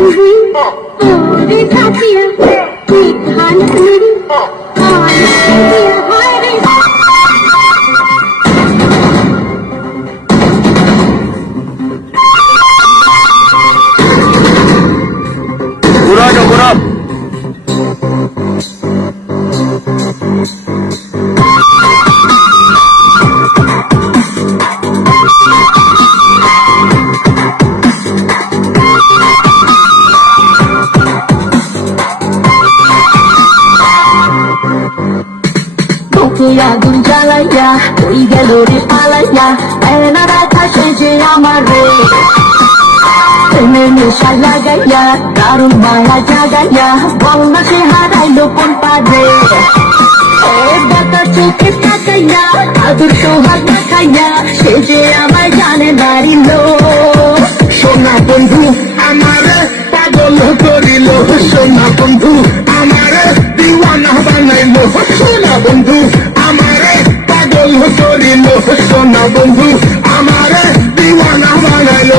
तन्हाई तोरे साथिया मीठा नखनरी हाय रे हाय रे बुरा আগুন জ্বালাইয়া ওই গেল রে পালাইয়া এনা রাখা সেজে আমার রে প্রেমের নেশা লাগাইয়া দারুণ মায়া জাগাইয়া বল না সে হারাইলো কোন পারে চোখে তাকাইয়া আদর সোহাগ না খাইয়া সে যে আমায় জানে মারিল সোনা বন্ধু আমার পাগল করিল সোনা বন্ধু আমার দিওয়ানা বানাইল সোনা বন্ধু আমার পাগল করিল সোনা বন্ধু আমার দিওয়ানা বানাইল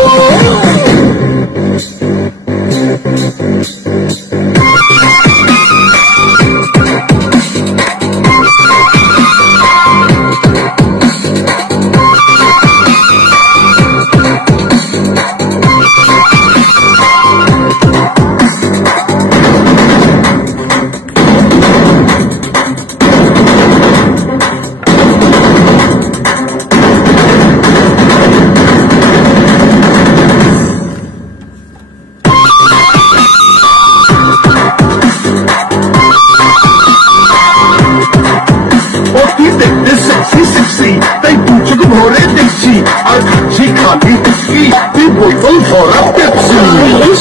তাই দু চোখ ভরে দেখছি আর খাচ্ছি খালি টিকি তুই বোতল ভরা পেপসি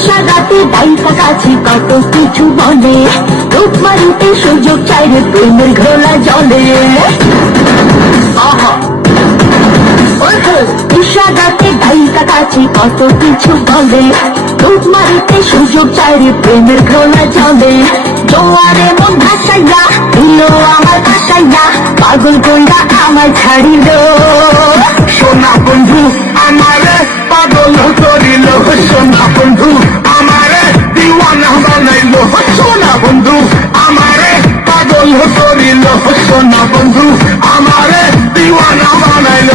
সাদাতে দায়িত্ব কাছে কত কিছু বলে রূপ মারিতে সুযোগ চাইলে প্রেমের ঘোলা জলে আহা সাদাতে দায়িত্ব কাছে কত কিছু বলে রূপ মারিতে সুযোগ চাইলে প্রেমের ঘোলা জলে জোয়ারে মন ভাসাইয়া দিল আমার ভাসাইয়া পাগল কইরা আমায় ছাড়িল সোনা বন্ধু আমার পাগল করিল সোনা বন্ধু আমার দিওয়ানা বানাইল সোনা বন্ধু আমার পাগল করিল সোনা বন্ধু আমার দিওয়ানা বানাইল